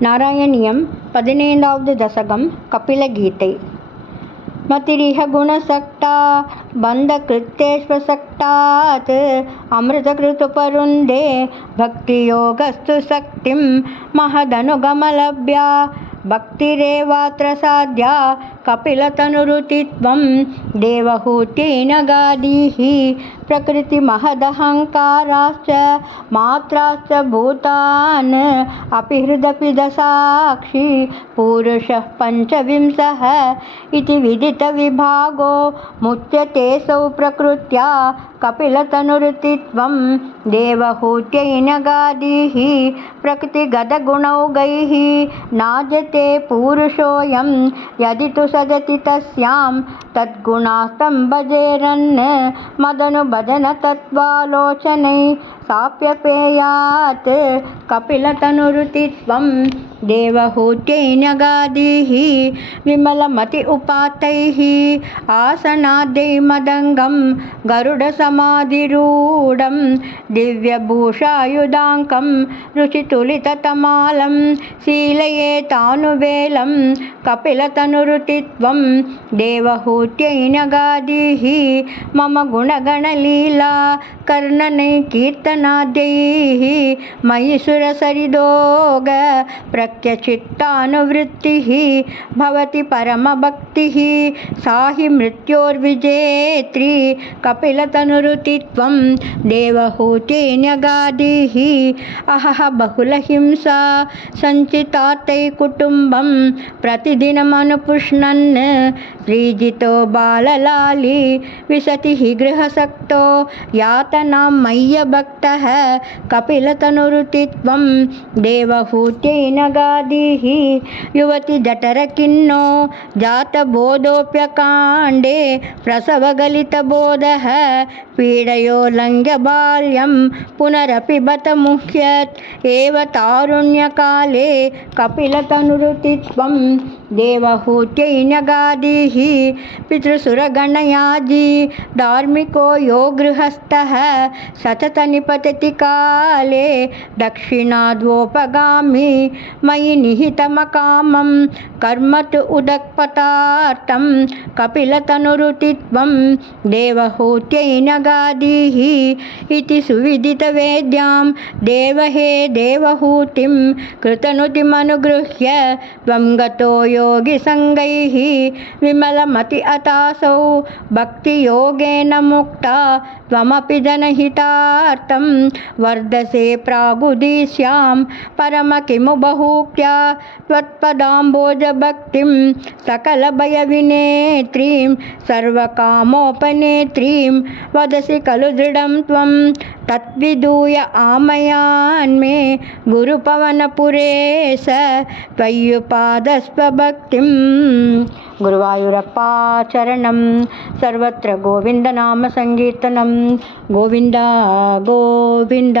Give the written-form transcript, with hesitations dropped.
నారాయణీయం 15వ దశకం కపిలగీతై. మతిరిహ గుణసక్తా బంధకృత్యేష్వసక్తాత్ అమృతకృతుపరుందే భక్తియోగస్తు శక్తిం మహదనుగమలభ్య భక్తిరేవాత్ర సాధ్యా కపిలతనురుతిత్వం దేవహూత్యైనగాదీః ప్రకృతిమహదహంకారాశ్చ మాత్రాశ్చ భూతాన్ అపి హృదపి దశాక్షి పురుషః పంచవింశః ఇతి విదిత విభాగో ముచ్యతేసౌ ప్రకృత్యా కపిలతనురుతిత్వం దేవహూత్యైనగాదీః ప్రకృతిగతగుణౌఘైః నాజతే పురుషోయం యది తు సజతి తస్యాం తద్గుణాస్తం భజేరన్ మదనుభజన తత్వాలోచనై సాప్యపేయాత్ కపిలతనురుతిత్వం దేవహూత్యైనగాదీః విమలమతి ఉపాతైః ఆసనాద్యై మదంగం గరుడసమాధిరూఢం దివ్యభూషాయుధాంకం రుచితులితతమాలం శీలయేతానువేలం కపిలతనురుతిత్వం దేవహూత్యైనగాదీః మమ గుణగణలీలా కర్ణనై కీర్తనాద్యైః మయి సురసరిదోగ ప్రఖ్యచిత్తానువృత్తిః భవతి పరమభక్తిః సాహి మృత్యోర్విజేత్రి కపిలతనురుతిత్వం దేవహూత్యైనగాదీః అహః బహుళహింసా సంచితాత్తై కుటుంబం ప్రతిదినమనుపుష్ణన్ శ్రీజితో బాలలాలి విశతి గృహసక్తో యాతనాం మయ్యభక్తః కపిలతనురుతిత్వం దేవహూత్యైనగాదీః యువతి జఠరకిన్నో జాతబోధోప్యకాండే ప్రసవగలితబోధః పీడయోల్లంఘ్య బాల్యం పునరపి బత ముహ్యత్ ఏవ తారుణ్యకాలే కపిలతనురుతిత్వం దేవహూత్యైనగాదీః పితృసురగణయాజీ ధార్మికో యో గృహస్థః సతత నిపతతి కాలే దక్షిణాద్వోపగామి మయి నిహితమకామం కర్మతు ఉదక్పతార్థం కపిలతనురుతిత్వం దేవహూత్యైనగాదీః ఇతి సువిదితవేద్యాం దేవహే దేవహూతిం కృతనుతిమనుగృహ్య త్వం గతో యోగిసంగైః విమలమతి అతాసౌ భక్తియోగేన ముక్తా త్వమపి జనహితార్థం వర్ధసే ప్రాగుదీశ్యాం పరమ కిము బహూక్త్యా త్వత్పదాంబోజభక్తిం సకలభయవినేత్రీం సర్వకామోపనేత్రీం వదసి ఖలు దృఢం త్వం తద్విదూయ ఆమయాన్మే గురుపవనపురేశ త్వయ్యుపాదస్వభక్తిం. గురువాయూరప్పా చరణం. సర్వత్ర గోవిందనామ సంకీర్తనం. గోవింద గోవింద.